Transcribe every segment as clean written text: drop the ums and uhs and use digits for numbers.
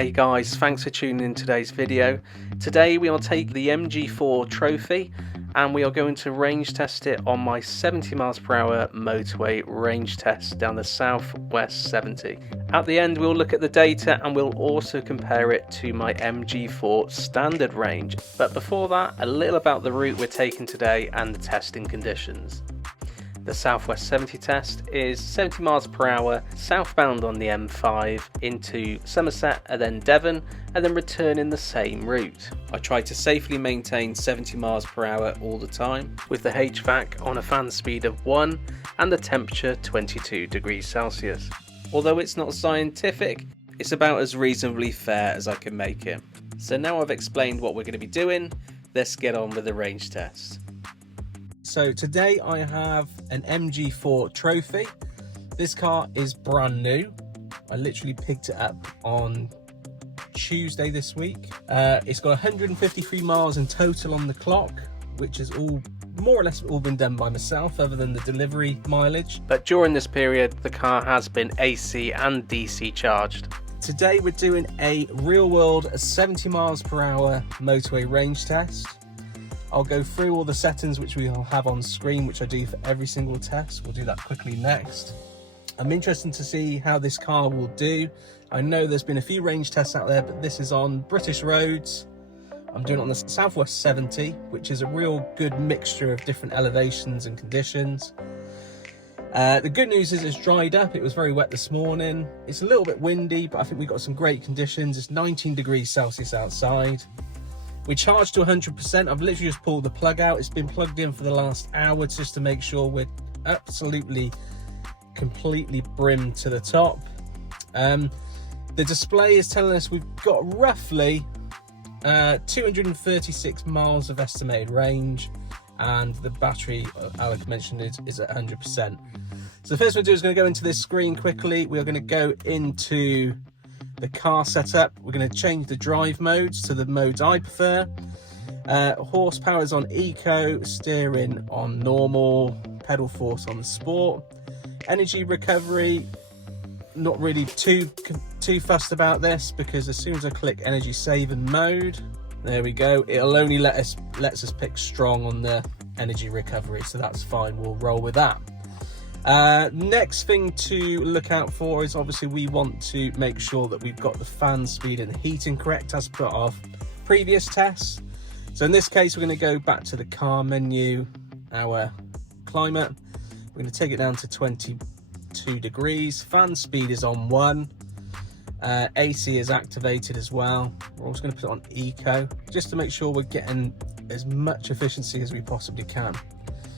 Hey guys, thanks for tuning in today's video. Today we will take the MG4 Trophy and we are going to range test it on my 70 miles per hour motorway range test down the Southwest 70. At the end we'll look at the data and we'll also compare it to my MG4 Standard range. But before that, a little about the route we're taking today and the testing conditions. The Southwest 70 test is 70 miles per hour southbound on the M5 into Somerset and then Devon, and then return in the same route. I try to safely maintain 70 miles per hour all the time, with the HVAC on a fan speed of 1 and the temperature 22 degrees Celsius. Although it's not scientific, it's about as reasonably fair as I can make it. So now I've explained what we're going to be doing, let's get on with the range test. So today I have an MG4 Trophy. This car is brand new. I literally picked it up on Tuesday this week. It's got 153 miles in total on the clock, which is all more or less all been done by myself other than the delivery mileage. But during this period, the car has been AC and DC charged. Today we're doing a real world 70 miles per hour motorway range test. I'll go through all the settings which we'll have on screen, which I do for every single test. We'll do that quickly next. I'm interested to see how this car will do. I know there's been a few range tests out there, but this is on British roads. I'm doing it on the Southwest 70, which is a real good mixture of different elevations and conditions. The good news is it's dried up. It was very wet this morning. It's a little bit windy, but I think we've got some great conditions. It's 19 degrees Celsius outside. We charged to 100%. I've literally just pulled the plug out. It's been plugged in for the last hour just to make sure we're absolutely, completely brimmed to the top. The display is telling us we've got roughly 236 miles of estimated range, and the battery, Alec mentioned, is at 100%. So the first thing we'll do is going to go into this screen quickly. We are going to go into the car setup. We're going to change the drive modes to the modes I prefer. Horsepower is on eco, steering on normal, pedal force on sport. Energy recovery, not really too fussed about this, because as soon as I click energy saving mode, there we go, it'll only lets us pick strong on the energy recovery, so that's fine, we'll roll with that. Next thing to look out for is obviously we want to make sure that we've got the fan speed and the heating correct as per our previous tests. So in this case we're going to go back to the car menu, our climate, we're going to take it down to 22 degrees, fan speed is on 1, AC is activated as well. We're also going to put it on eco just to make sure we're getting as much efficiency as we possibly can.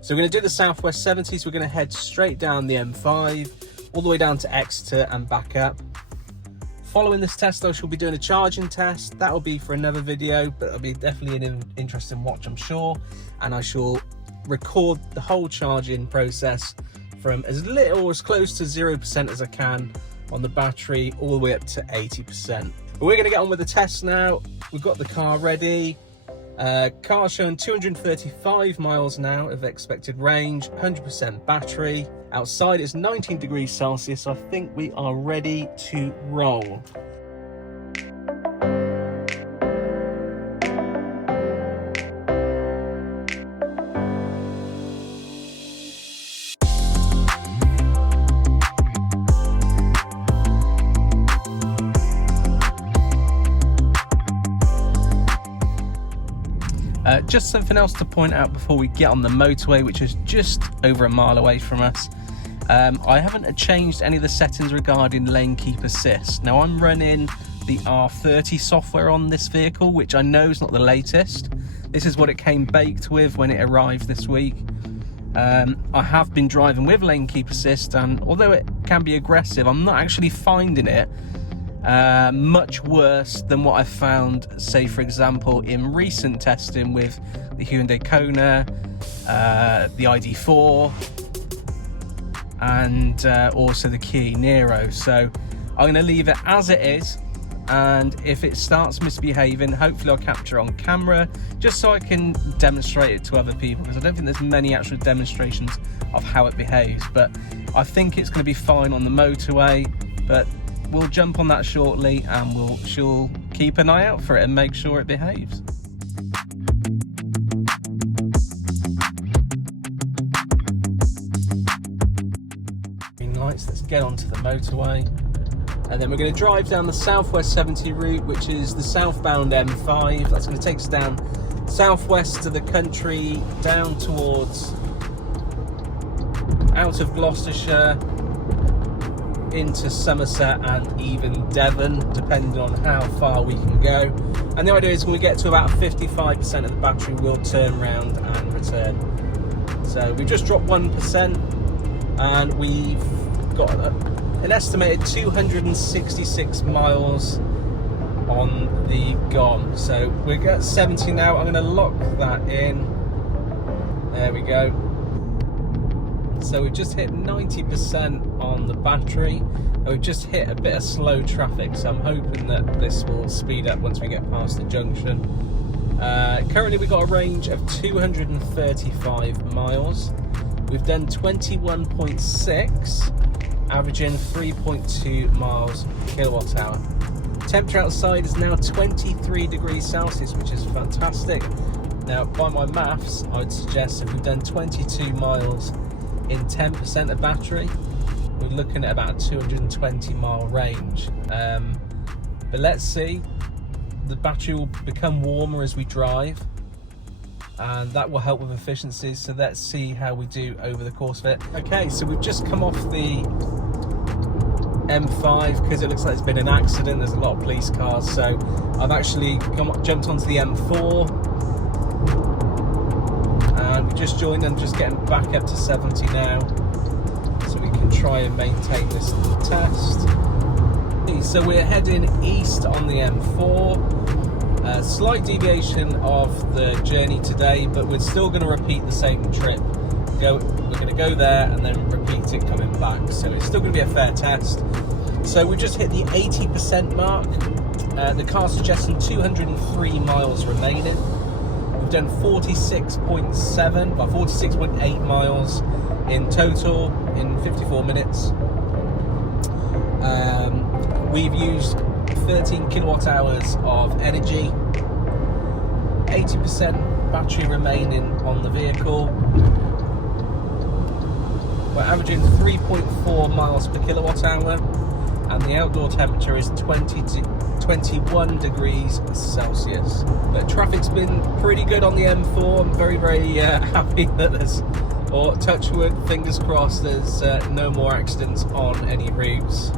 So we're going to do the Southwest 70, so we're going to head straight down the M5, all the way down to Exeter and back up. Following this test, I shall be doing a charging test. That will be for another video, but it'll be definitely an interesting watch, I'm sure. And I shall record the whole charging process from as little or as close to 0% as I can on the battery, all the way up to 80%. But we're going to get on with the test now. We've got the car ready. Car showing 235 miles now of expected range, 100% battery. Outside it's 19 degrees Celsius, so I think we are ready to roll. Just something else to point out before we get on the motorway, which is just over a mile away from us. I haven't changed any of the settings regarding lane keep assist. Now I'm running the R30 software on this vehicle, which I know is not the latest. This is what it came baked with when it arrived this week. I have been driving with lane keep assist, and although it can be aggressive, I'm not actually finding it much worse than what I've found, say for example in recent testing with the Hyundai Kona, the ID4 and also the Kia Niro. So I'm going to leave it as it is, and if it starts misbehaving, hopefully I'll capture on camera just so I can demonstrate it to other people, because I don't think there's many actual demonstrations of how it behaves. But I think it's going to be fine on the motorway, but we'll jump on that shortly, and she'll keep an eye out for it and make sure it behaves. Green lights, let's get onto the motorway. And then we're going to drive down the southwest 70 route, which is the southbound M5. That's going to take us down southwest of the country, down towards out of Gloucestershire, into Somerset and even Devon, depending on how far we can go. And the idea is when we get to about 55% of the battery, we'll turn around and return. So we've just dropped 1%, and we've got an estimated 266 miles on the GOM. So we're at 70 now. I'm going to lock that in. There we go. So we've just hit 90% on the battery, and we've just hit a bit of slow traffic, so I'm hoping that this will speed up once we get past the junction. Currently we've got a range of 235 miles. We've done 21.6, averaging 3.2 miles per kilowatt hour. Temperature outside is now 23 degrees Celsius, which is fantastic. Now, by my maths, I would suggest if we've done 22 miles in 10% of battery, we're looking at about a 220 mile range. But let's see. The battery will become warmer as we drive, and that will help with efficiencies. So let's see how we do over the course of it. Okay, so we've just come off the M5 because it looks like there's been an accident. There's a lot of police cars, so I've actually jumped onto the M4. And we just joined and just getting back up to 70 now, so we can try and maintain this test. So we're heading east on the M4. Slight deviation of the journey today, but we're still going to repeat the same trip. We're going to go there and then repeat it coming back. So it's still going to be a fair test. So we just hit the 80% mark. The car suggesting 203 miles remaining. We've done 46.8 miles in total in 54 minutes. We've used 13 kilowatt hours of energy, 80% battery remaining on the vehicle. We're averaging 3.4 miles per kilowatt hour, and the outdoor temperature is 21 degrees Celsius. But traffic's been pretty good on the M4. I'm very, very happy that there's, or touch wood, fingers crossed, there's no more accidents on any routes.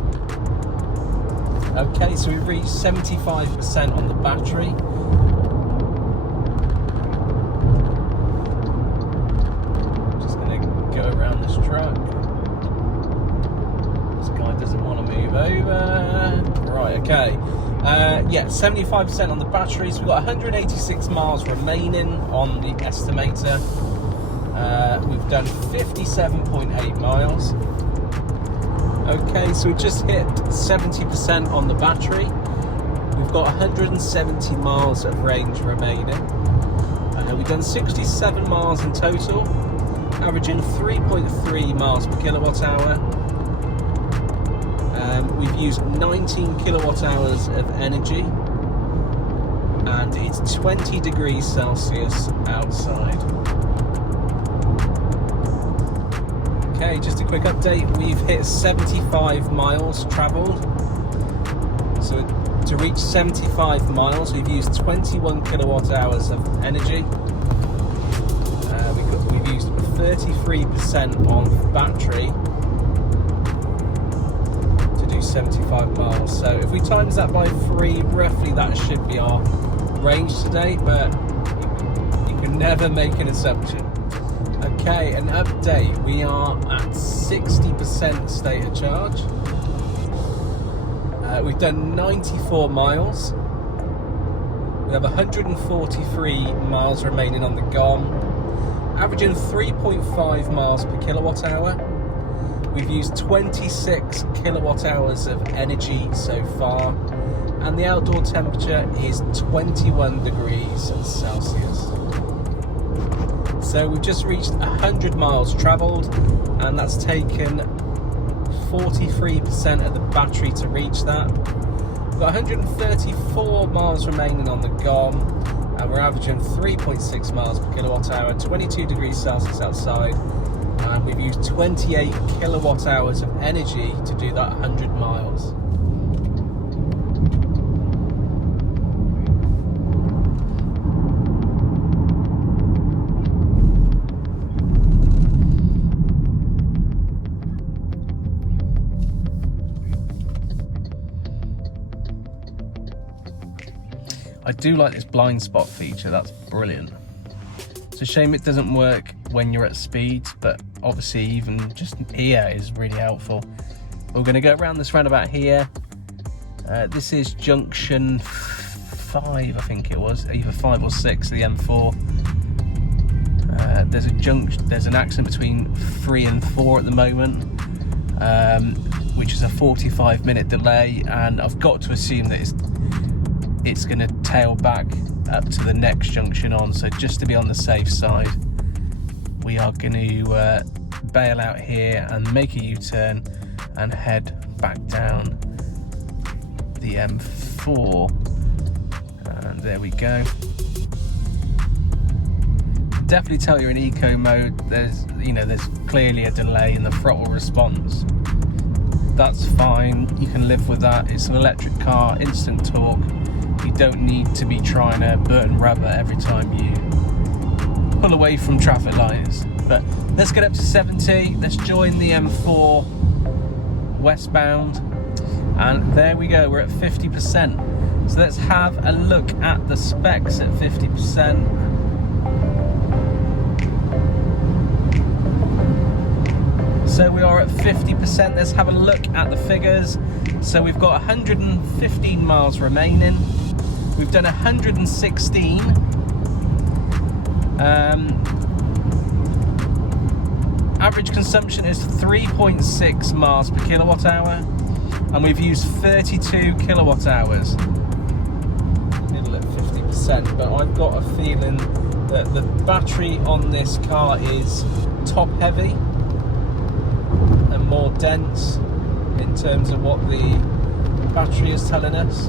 Okay, so we've reached 75% on the battery. Just going to go around this truck. This guy doesn't want to move over. Right, okay. Yeah, 75% on the batteries. We've got 186 miles remaining on the estimator. We've done 57.8 miles. Okay, so we just hit 70% on the battery. We've got 170 miles of range remaining. We've done 67 miles in total, averaging 3.3 miles per kilowatt hour. We've used 19 kilowatt hours of energy, and it's 20 degrees Celsius outside. Okay, just a quick update. We've hit 75 miles travelled. So to reach 75 miles, we've used 21 kilowatt hours of energy. We've used 33% on battery to do 75 miles. So if we times that by 3, roughly that should be our range today, but you can never make an assumption. Okay, an update. We are at 60% state of charge. We've done 94 miles. We have 143 miles remaining on the GOM, averaging 3.5 miles per kilowatt hour. We've used 26 kilowatt hours of energy so far, and the outdoor temperature is 21 degrees Celsius. So we've just reached 100 miles travelled, and that's taken 43% of the battery to reach that. We've got 134 miles remaining on the GOM, and we're averaging 3.6 miles per kilowatt hour, 22 degrees Celsius outside, and we've used 28 kilowatt hours of energy to do that 100 miles. I do like this blind spot feature, that's brilliant. It's a shame it doesn't work when you're at speed, but obviously even just here is really helpful. We're going to go around this roundabout here. This is junction 5, I think it was, either 5 or 6 of the M4. There's an accident between 3 and 4 at the moment, which is a 45-minute delay, and I've got to assume that it's going to tail back up to the next junction on, so just to be on the safe side, we are going to bail out here and make a U-turn and head back down the M4, and there we go. Definitely tell you're in eco mode. There's clearly a delay in the throttle response. That's fine, you can live with that. It's an electric car, instant torque. You don't need to be trying to burn rubber every time you pull away from traffic lights. But let's get up to 70. Let's join the M4 westbound. And there we go, we're at 50%. So let's have a look at the specs at 50%. So we are at 50%. Let's have a look at the figures. So we've got 115 miles remaining. We've done 116. Average consumption is 3.6 miles per kilowatt hour, and we've used 32 kilowatt hours. Middle at 50%, but I've got a feeling that the battery on this car is top heavy and more dense in terms of what the battery is telling us.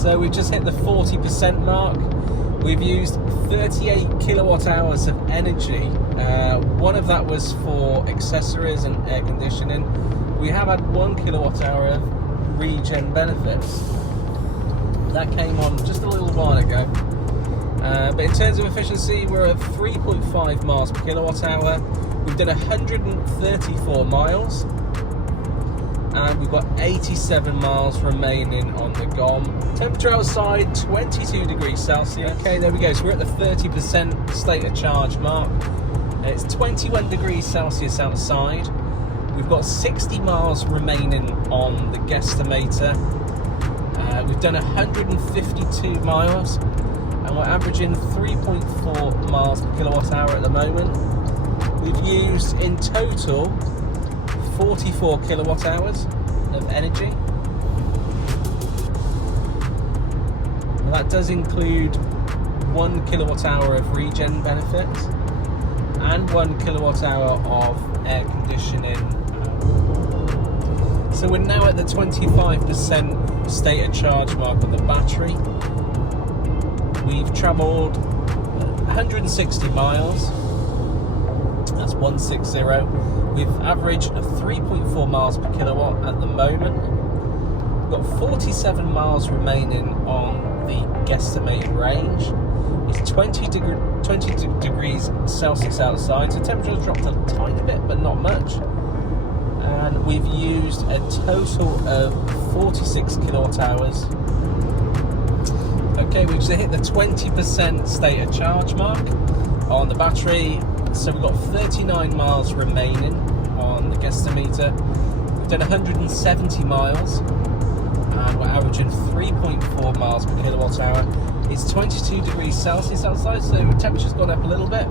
So we've just hit the 40% mark. We've used 38 kilowatt hours of energy. One of that was for accessories and air conditioning. We have had 1 kilowatt hour of regen benefits. That came on just a little while ago. But in terms of efficiency, we're at 3.5 miles per kilowatt hour. We've done 134 miles. And we've got 87 miles remaining on the GOM. Temperature outside, 22 degrees Celsius. Okay, there we go. So we're at the 30% state of charge mark. It's 21 degrees Celsius outside. We've got 60 miles remaining on the guesstimator. We've done 152 miles, and we're averaging 3.4 miles per kilowatt hour at the moment. We've used in total 44 kilowatt hours of energy. And that does include 1 kilowatt hour of regen benefits and 1 kilowatt hour of air conditioning. So we're now at the 25% state of charge mark on the battery. We've travelled 160 miles. That's 160. We've averaged 3.4 miles per kilowatt at the moment. We've got 47 miles remaining on the guesstimated range. It's 20 degrees Celsius outside, so temperature's dropped a tiny bit, but not much. And we've used a total of 46 kilowatt hours. Okay, we've just hit the 20% state of charge mark on the battery. So we've got 39 miles remaining on the guesstimator. We've done 170 miles, and we're averaging 3.4 miles per kilowatt hour. It's 22 degrees Celsius outside, so the temperature's gone up a little bit.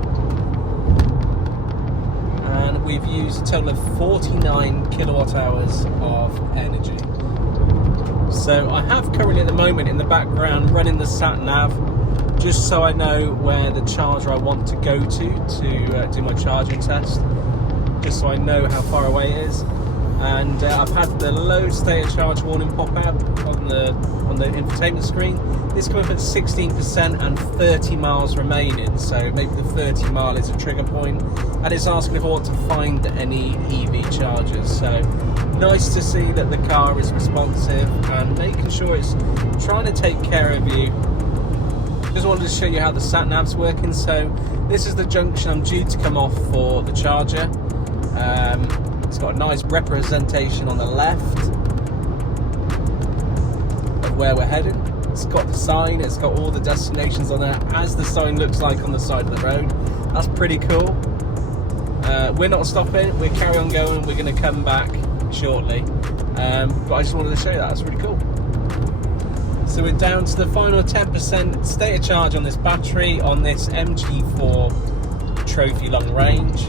And we've used a total of 49 kilowatt hours of energy. So I have currently at the moment in the background running the sat nav, just so I know where the charger I want to go to do my charging test. just so I know how far away it is. And I've had the low state of charge warning pop out on the infotainment screen. This comes up at 16% and 30 miles remaining, so maybe the 30 mile is a trigger point, and it's asking if I want to find any EV chargers. So nice to see that the car is responsive and making sure it's trying to take care of you. Just wanted to show you how the sat nav's working. So this is the junction I'm due to come off for the charger. It's got a nice representation on the left of where we're heading. It's got the sign, it's got all the destinations on there as the sign looks like on the side of the road. That's pretty cool. We're not stopping, we carry on going, we're going to come back shortly. But I just wanted to show you that, that's really cool. So we're down to the final 10% state of charge on this battery on this MG4 Trophy long range.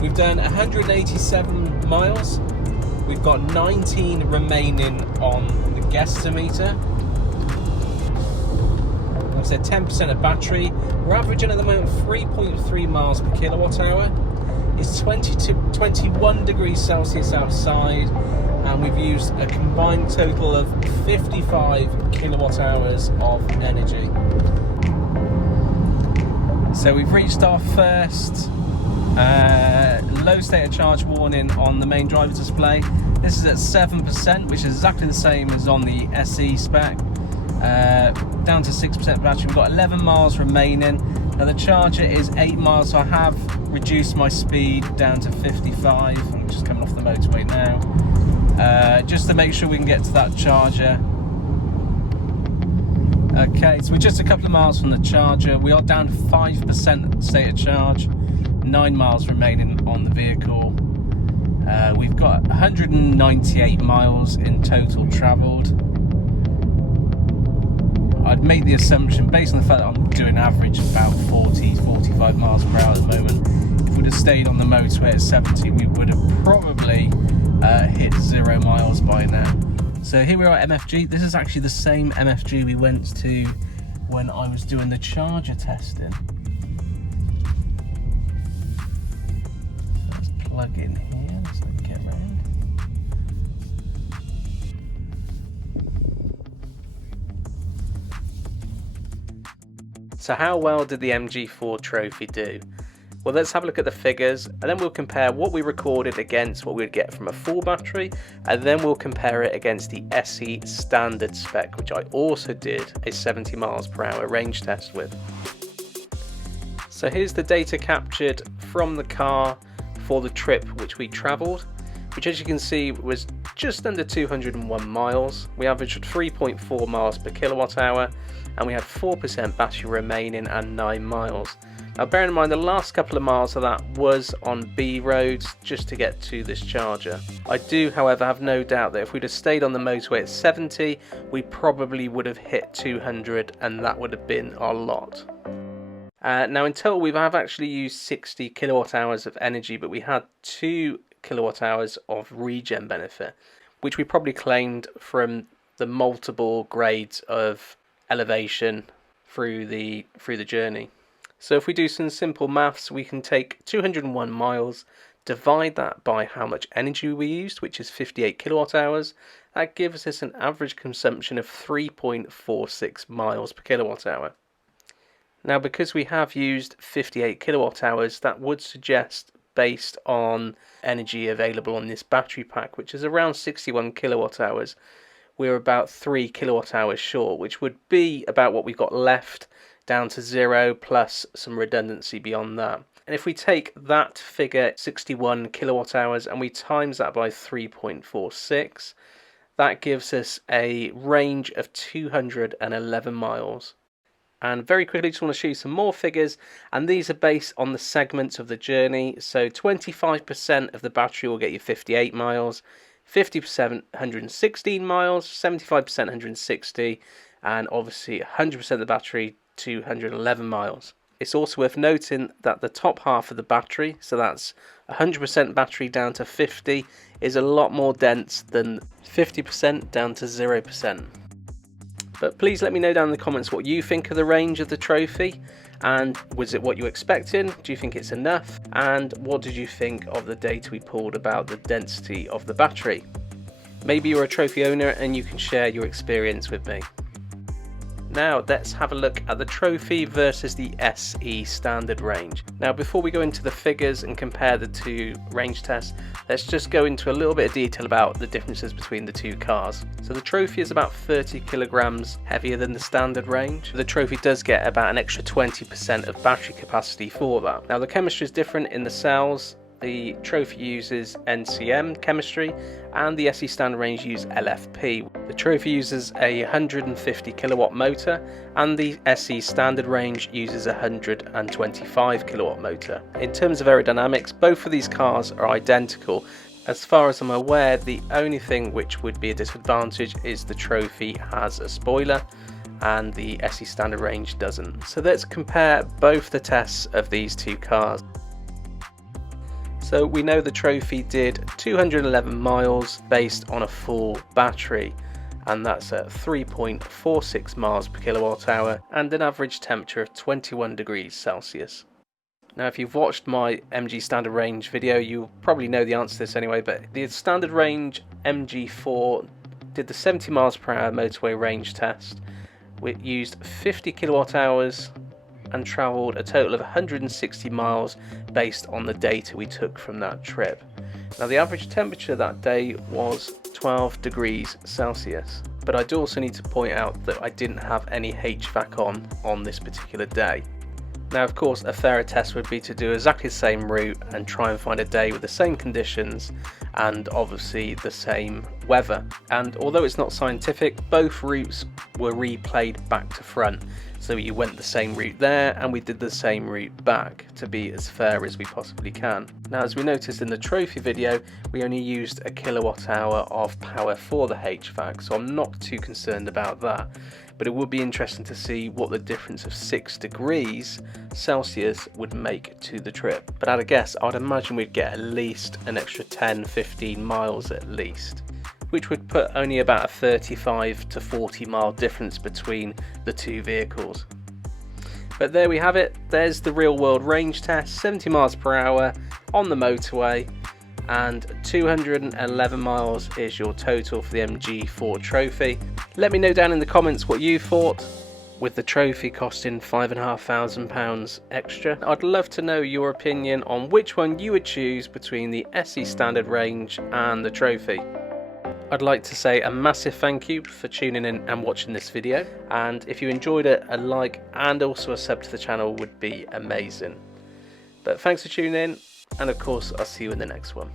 We've done 187 miles. We've got 19 remaining on the guessometer. Like I said, 10% of battery. We're averaging at the moment 3.3 miles per kilowatt hour. It's 21 degrees Celsius outside, and we've used a combined total of 55 kilowatt hours of energy. So we've reached our first low state of charge warning on the main driver display. This is at 7%, which is exactly the same as on the SE spec. Down to 6% battery. We've got 11 miles remaining. Now the charger is 8 miles, so I have reduced my speed down to 55. I'm just coming off the motorway now, just to make sure we can get to that charger. Okay, so we're just a couple of miles from the charger. We are down to 5% state of charge. 9 miles remaining on the vehicle. We've got 198 miles in total travelled. I'd make the assumption, based on the fact that I'm doing average about 40-45 miles per hour at the moment, if we'd have stayed on the motorway at 70, we would have probably hit 0 miles by now. So here we are at MFG. This is actually the same MFG we went to when I was doing the charger testing. Plug in here so I can get around. So how well did the MG4 Trophy do? Well, let's have a look at the figures, and then we'll compare what we recorded against what we'd get from a full battery, and then we'll compare it against the SE Standard spec, which I also did a 70 miles per hour range test with. So here's the data captured from the car for the trip which we travelled, which as you can see was just under 201 miles. We averaged 3.4 miles per kilowatt hour, and we had 4% battery remaining and 9 miles. Now bear in mind the last couple of miles of that was on B roads just to get to this charger. I do however have no doubt that if we'd have stayed on the motorway at 70, we probably would have hit 200, and that would have been our lot. Now in total we have actually used 60 kilowatt hours of energy, but we had 2 kilowatt hours of regen benefit, which we probably claimed from the multiple grades of elevation through the journey. So if we do some simple maths, we can take 201 miles, divide that by how much energy we used, which is 58 kilowatt hours. That gives us an average consumption of 3.46 miles per kilowatt hour. Now because we have used 58 kilowatt hours, that would suggest, based on energy available on this battery pack, which is around 61 kilowatt hours, we're about 3 kilowatt hours short, which would be about what we've got left down to 0 plus some redundancy beyond that. And if we take that figure, 61 kilowatt hours, and we times that by 3.46, that gives us a range of 211 miles. And very quickly, just want to show you some more figures, and these are based on the segments of the journey. So 25% of the battery will get you 58 miles, 50% 116 miles, 75% 160, and obviously 100% of the battery 211 miles. It's also worth noting that the top half of the battery, so that's 100% battery down to 50, is a lot more dense than 50% down to 0%. But please let me know down in the comments what you think of the range of the Trophy, and was it what you were expecting? Do you think it's enough? And what did you think of the data we pulled about the density of the battery? Maybe you're a Trophy owner and you can share your experience with me. Now let's have a look at the Trophy versus the SE Standard range. Now before we go into the figures and compare the two range tests, let's just go into a little bit of detail about the differences between the two cars. So the Trophy is about 30 kilograms heavier than the Standard range. The Trophy does get about an extra 20% of battery capacity for that. Now the chemistry is different in the cells. The Trophy uses NCM chemistry and the SE Standard range use LFP. The Trophy uses a 150 kilowatt motor and the SE Standard range uses a 125 kilowatt motor. In terms of aerodynamics, both of these cars are identical. As far as I'm aware, the only thing which would be a disadvantage is the Trophy has a spoiler and the SE Standard range doesn't. So let's compare both the tests of these two cars. So we know the Trophy did 211 miles based on a full battery, and that's at 3.46 miles per kilowatt hour and an average temperature of 21 degrees Celsius. Now if you've watched my MG Standard range video, you probably know the answer to this anyway, but the Standard range MG4 did the 70 miles per hour motorway range test. It used 50 kilowatt hours and travelled a total of 160 miles based on the data we took from that trip. Now the average temperature that day was 12 degrees Celsius, but I do also need to point out that I didn't have any HVAC on this particular day. Now of course a fairer test would be to do exactly the same route and try and find a day with the same conditions and obviously the same weather. And although it's not scientific, both routes were replayed back to front. So you went the same route there and we did the same route back to be as fair as we possibly can. Now as we noticed in the Trophy video, we only used a kilowatt hour of power for the HVAC, so I'm not too concerned about that. But it would be interesting to see what the difference of 6 degrees Celsius would make to the trip. But at a guess, I'd imagine we'd get at least an extra 10-15 miles at least, which would put only about a 35 to 40 mile difference between the two vehicles. But there we have it, there's the real world range test, 70 miles per hour on the motorway, and 211 miles is your total for the MG4 Trophy. Let me know down in the comments what you thought, with the Trophy costing £5,500 extra. I'd love to know your opinion on which one you would choose between the SE Standard range and the Trophy. I'd like to say a massive thank you for tuning in and watching this video, and if you enjoyed it, a like and also a sub to the channel would be amazing. But thanks for tuning in, and of course I'll see you in the next one.